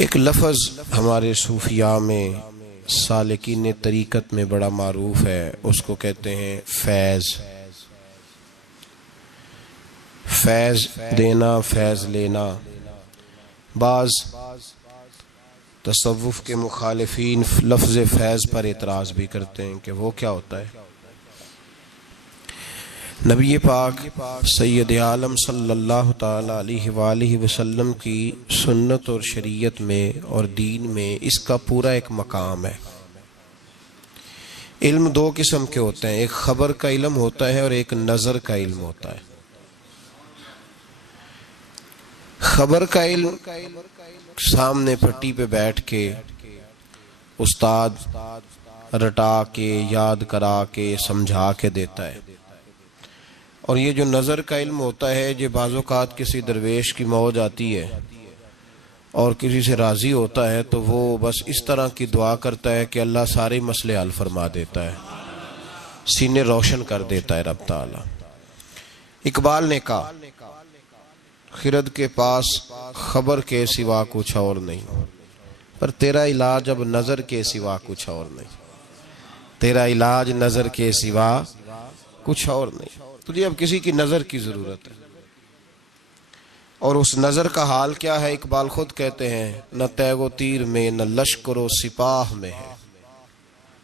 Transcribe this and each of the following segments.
ایک لفظ ہمارے صوفیاء میں سالکین طریقت میں بڑا معروف ہے، اس کو کہتے ہیں فیض۔ فیض دینا، فیض لینا۔ بعض تصوف کے مخالفین لفظ فیض پر اعتراض بھی کرتے ہیں کہ وہ کیا ہوتا ہے۔ نبی پاک سید عالم صلی اللہ تعالی علیہ وآلہ وسلم کی سنت اور شریعت میں اور دین میں اس کا پورا ایک مقام ہے۔ علم دو قسم کے ہوتے ہیں، ایک خبر کا علم ہوتا ہے اور ایک نظر کا علم ہوتا ہے۔ خبر کا علم سامنے پٹی پہ بیٹھ کے استاد رٹا کے یاد کرا کے سمجھا کے دیتا ہے، اور یہ جو نظر کا علم ہوتا ہے، جو بعض اوقات کسی درویش کی موج آتی ہے اور کسی سے راضی ہوتا ہے تو وہ بس اس طرح کی دعا کرتا ہے کہ اللہ سارے مسئلے حل فرما دیتا ہے، سینے روشن کر دیتا ہے رب تعالی۔ اقبال نے کہا خرد کے پاس خبر کے سوا کچھ اور نہیں، پر تیرا علاج اب نظر کے سوا کچھ اور نہیں، تیرا علاج نظر کے سوا کچھ اور نہیں۔ تجھے اب کسی کی نظر کی ضرورت ہے، اور اس نظر کا حال کیا ہے؟ اقبال خود کہتے ہیں نہ تیغ و تیر میں نہ لشکر و سپاہ میں ہے،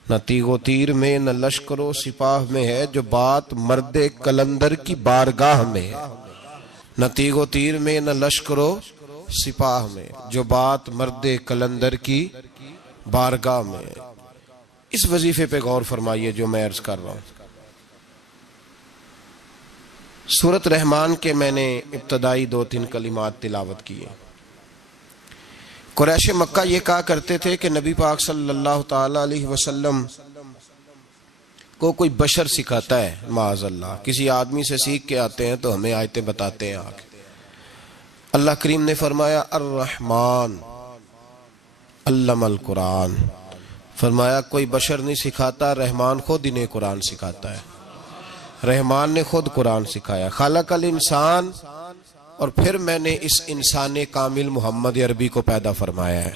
نہ تیغ و تیر میں نہ لشکر و سپاہ میں ہے، جو بات مرد قلندر کی بارگاہ میں ہے۔ نہ تیغ و تیر میں نہ لشکر و سپاہ میں، جو بات مرد قلندر کی بارگاہ میں ہے۔ اس وظیفے پہ غور فرمائیے جو میں عرض کر رہا ہوں۔ سورۃ رحمان کے میں نے ابتدائی 2-3 کلمات تلاوت کیے۔ قریش مکہ یہ کہا کرتے تھے کہ نبی پاک صلی اللہ تعالی علیہ وسلم کو کوئی بشر سکھاتا ہے، معاذ اللہ کسی آدمی سے سیکھ کے آتے ہیں تو ہمیں آیتیں بتاتے ہیں آگے۔ اللہ کریم نے فرمایا الرحمن علم القرآن، فرمایا کوئی بشر نہیں سکھاتا، رحمان خود انہیں قرآن سکھاتا ہے۔ رحمان نے خود قرآن سکھایا۔ خلق الانسان، اور پھر میں نے اس انسان کامل محمد عربی کو پیدا فرمایا ہے۔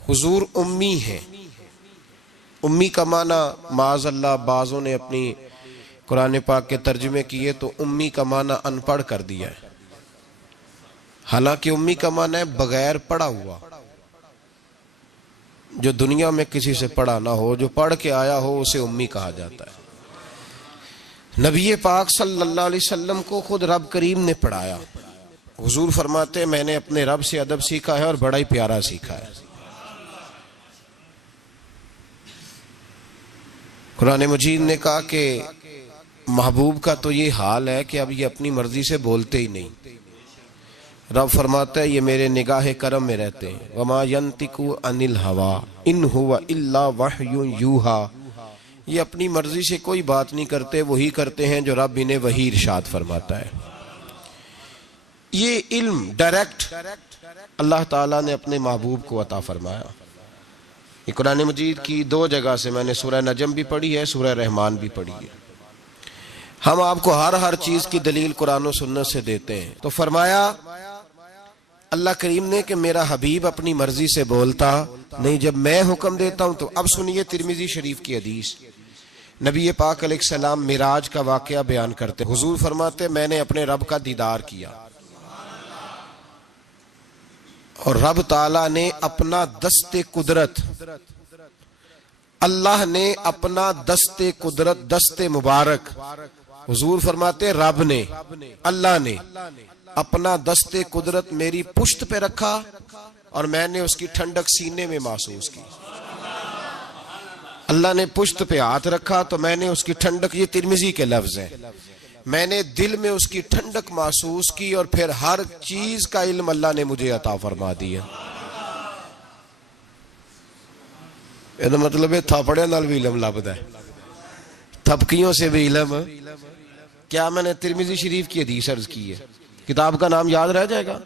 حضور امی ہیں۔ امی کا معنی معاذ اللہ بعضوں نے اپنی قرآن پاک کے ترجمے کیے تو امی کا معنی ان پڑھ کر دیا ہے، حالانکہ امی کا معنی ہے بغیر پڑھا ہوا، جو دنیا میں کسی سے پڑھا نہ ہو، جو پڑھ کے آیا ہو اسے امی کہا جاتا ہے۔ نبی پاک صلی اللہ علیہ وسلم کو خود رب کریم نے پڑھایا۔ حضور فرماتے ہیں میں نے اپنے رب سے ادب سیکھا ہے اور بڑا ہی پیارا سیکھا ہے۔ قرآن مجید نے کہا کہ محبوب کا تو یہ حال ہے کہ اب یہ اپنی مرضی سے بولتے ہی نہیں۔ رب فرماتا ہے یہ میرے نگاہ کرم میں رہتے ہیں۔ وما ينطق عن الهوى ان هو الا وحی یوحی، یہ اپنی مرضی سے کوئی بات نہیں کرتے، وہی کرتے ہیں جو رب انہیں وحی ارشاد فرماتا ہے۔ یہ علم ڈائریکٹ اللہ تعالیٰ نے اپنے محبوب کو عطا فرمایا۔ یہ قرآن مجید کی 2 جگہ سے میں نے سورہ نجم بھی پڑھی ہے، سورہ رحمان بھی پڑھی ہے۔ ہم آپ کو ہر چیز کی دلیل قرآن و سنت سے دیتے ہیں۔ تو فرمایا اللہ کریم نے کہ میرا حبیب اپنی مرضی سے بولتا نہیں، جب میں حکم دیتا ہوں تو۔ اب سنیے ترمذی شریف کی حدیث، نبی پاک علیہ السلام معراج کا واقعہ بیان کرتے، حضور فرماتے میں نے اپنے رب کا دیدار کیا، اور رب تعالیٰ نے اپنا دست قدرت، اللہ نے اپنا دست قدرت، دست مبارک، حضور فرماتے رب نے، اللہ نے اپنا دست قدرت میری پشت پہ رکھا اور میں نے اس کی ٹھنڈک سینے میں محسوس کی۔ اللہ نے پشت پہ ہاتھ رکھا تو میں نے اس کی ٹھنڈک، یہ ترمذی کے لفظ ہیں، میں نے دل میں اس کی ٹھنڈک محسوس کی، اور پھر ہر چیز کا علم اللہ نے مجھے عطا فرما دیا۔ یہ مطلب ہے تھاپڑے نال بھی علم لبدا ہے، تھپکیوں سے بھی علم۔ کیا میں نے ترمذی شریف کی حدیث عرض کی ہے؟ کتاب کا نام یاد رہ جائے گا؟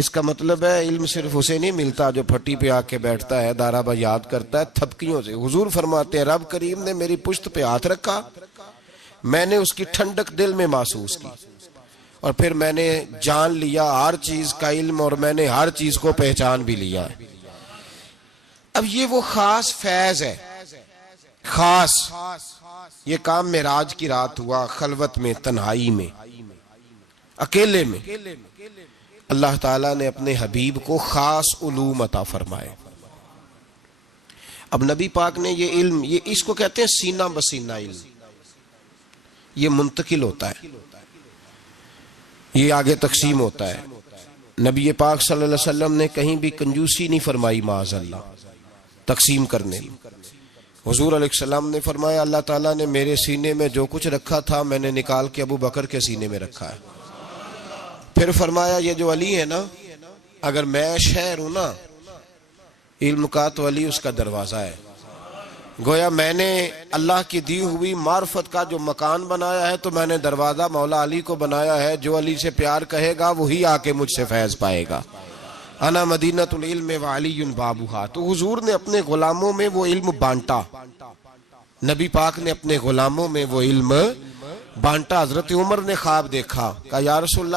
اس کا مطلب ہے علم صرف اسے نہیں ملتا جو پھٹی پہ آ کے بیٹھتا ہے، دارابا یاد کرتا ہے، تھپکیوں سے۔ حضور فرماتے ہیں رب کریم نے میری پشت پہ ہاتھ رکھا، میں نے اس کی ٹھنڈک دل میں محسوس کی، اور پھر میں نے جان لیا ہر چیز کا علم اور میں نے ہر چیز کو پہچان بھی لیا ہے۔ اب یہ وہ خاص فیض ہے، خاص یہ کام معراج کی رات ہوا، خلوت میں، تنہائی میں، اکیلے میں اللہ تعالیٰ نے اپنے حبیب کو خاص علوم عطا فرمائے۔ اب نبی پاک نے یہ علم، یہ اس کو کہتے ہیں سینہ بسینہ علم، یہ منتقل ہوتا ہے، یہ آگے تقسیم ہوتا ہے۔ نبی پاک صلی اللہ علیہ وسلم نے کہیں بھی کنجوسی نہیں فرمائی معاذ اللہ تقسیم کرنے میں۔ حضور علیہ السلام نے فرمایا اللہ تعالیٰ نے میرے سینے میں جو کچھ رکھا تھا میں نے نکال کے ابو بکر کے سینے میں رکھا ہے۔ پھر فرمایا یہ جو علی ہے نا، اگر میں شہر ہوں نا، علم کا تو علی اس کا دروازہ ہے۔ گویا میں نے اللہ کی دی ہوئی معرفت کا جو مکان بنایا ہے تو میں نے دروازہ مولا علی کو بنایا ہے، جو علی سے پیار کہے گا وہی آ کے مجھ سے فیض پائے گا۔ انا مدینۃ العلم وعلی بابھا۔ تو حضور نے اپنے غلاموں میں وہ علم بانٹا، نبی پاک نے اپنے غلاموں میں وہ علم بانٹا۔ حضرت عمر نے خواب دیکھا، کہا یا رسول اللہ